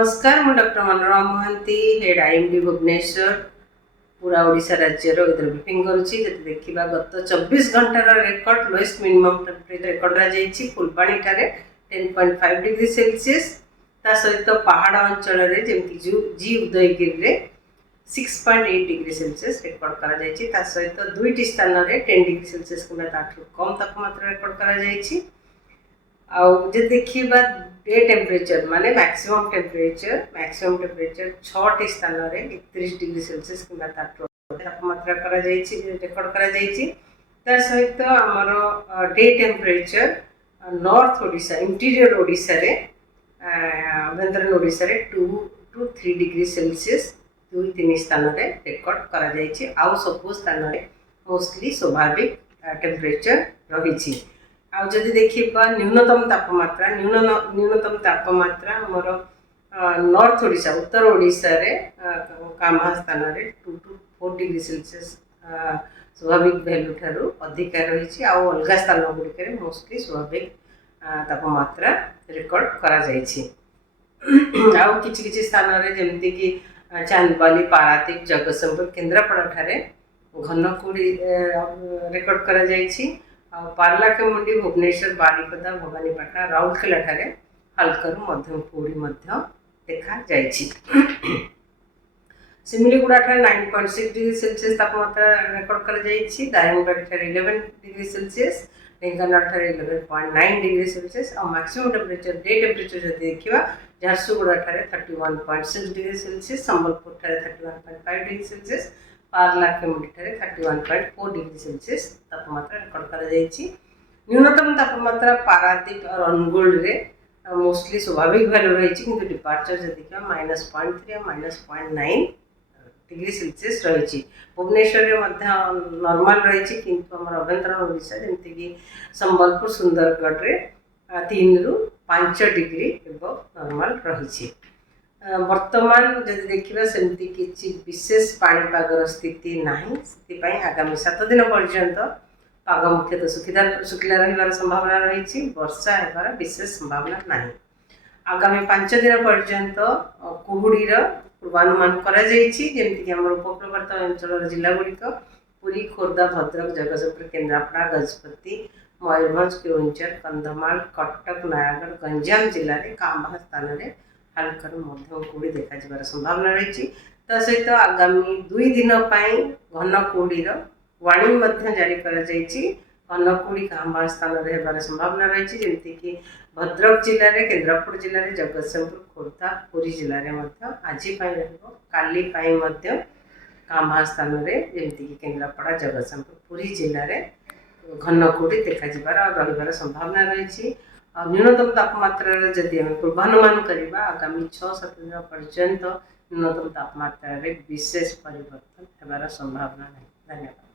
नमस्कार मु doctor Manorama Mohanty head IMD Bhubaneswar पूरा ओडिशा राज्यर वेदर ब्रीफिंग करुच्ची। देखा गत 24 घंटार record lowest minimum temperature record कराई फुलबाणी ठारे 10.5 डिग्री सेल्सियस। ता सहित पहाड़ अंचल जी उदयगिरी 6.8 डिग्री सेल्सियस रेकर्ड कराई। ता सहित दुईटी स्थान में 10 डिग्री सेल्सियस कि कम तापमात्रा रेकर्ड कराई। जे देखा डे टेम्परेचर माने मैक्सिमम टेम्परेचर 6 स्थान में 31 डिग्री सेल्सियस कि तापमात्रा रेकर्ड कर सहित आमर day temperature north Odisha interior Odisha रे आभ्यंतरीण ओडिशा रे 2 to 3 डिग्री सेल्सियस 2-3 स्थान में रेकर्ड कर आउ सब स्थान में मोस्टली स्वाभाविक टेम्परेचर रही। आदि देखा न्यूनतम तापमात्रा मोर नॉर्थ ओडिशा उत्तर ओडिशा रे कामा स्थान रे 2 to 4 डिग्री सेल्सियस स्वाभाविक भैल्यू ठारू अधिक रही। अलग स्थान गुड़िक मोस्टली स्वाभाविक तापमात्रा रेकर्ड कर स्थान रे जमती कि चांदबाली पारादीप जगतसिंहपुर केन्द्रापड़ा ठारे घन कुड़ी रेकर्ड कर पारलाखेमुंडी भुवनेश्वर बारिपदा भवानीपाटना राउरकेला ठारे हल्का मध्यम कुड़ी देखा सिमिलीगुड़ा ठारे 9.6 डिग्री सेल्सियस तापमात्रा रेकर्ड कर दारिंगबाड़ी ठारे 11 डिग्री सेल्सियस ढेंकानाल ठारे 11.9 डिग्री सेल्सियस और मैक्सिमम टेम्परेचर डे टेम्परेचर जब देखा झारसुगुड़ा ठारे 31.6 डिग्री सेल्सियस संबलपुर ठारे 31.5 डिग्री सेल्सियस पारलाखेमुंडी ठारे 31.4 डिग्री सेल्सियस तापमात्रा रेकर्ड कर न्यूनतम तापमात्रा पारादीप और अनुगुल रे मोस्टली स्वाभाविक वैल्यू रही कि डिपार्चर जब देखा -0.3 और -0.9 डिग्री सेल्सियस रही। भुवनेश्वर नॉर्मल रही किंतु आम आभ्यंतरण ओडिशा जमती कि संबलपुर सुंदरगढ़ रे 3 ରୁ 5 डिग्री एबव नॉर्मल रही। वर्तमान जब देखा सेमती किसी विशेष पाणीपागर स्थिति नहीं से आगामी 7 दिन पर्यंत पाग मुख्यतः सुखिला रही संभावना रही वर्षा होबार विशेष संभावना नहीं। आगामी 5 दिन पर्यंत कुहुड़ीर पूर्वानुमान करमती उपकूलवर्त अंचल जिला गुड़िक पुरी खोर्धा भद्रक जगतसिंहपुर केन्द्रापड़ा गजपति मयूरभंज केउंझर कंधमाल कटक नयागढ़ गंजाम जिले में कांबा स्थान में हल्का मध्यम कुड़ी देखा संभावना रही। सहित आगामी 2 दिन घन कुड़ीर वार्निंग जारी कर घन कुड़ी कांबा स्थान में होबार संभावना रही जमती कि भद्रक जिले में केन्द्रापड़ा जिले में जगतसिंहपुर खोर्धा पुरी जिले में आज काली कांबा स्थान में जमती कि केन्द्रापड़ा जगतसिंहपुर पुरी जिले में घन कुड़ी देखा रही संभावना रही। न्यूनतम तापमात्रा जदि आम पूर्वानुमान करवा आगामी 6-7 दिन पर्यंत न्यूनतम तापमात्रा विशेष परिवर्तन होबार संभावना नहीं। धन्यवाद।